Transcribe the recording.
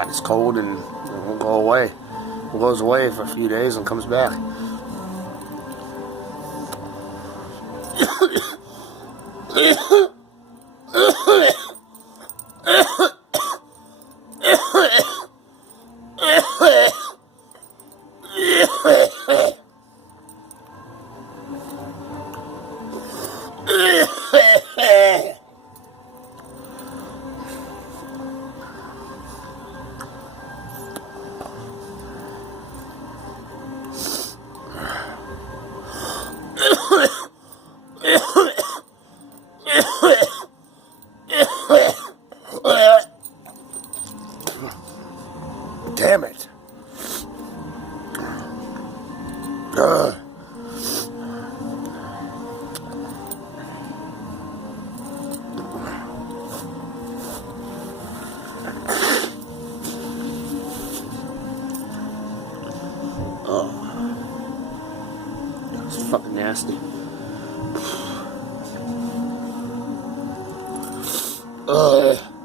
got this cold and it won't go away. It goes away for a few days and comes back. Damn it. It's fucking nasty. Ugh.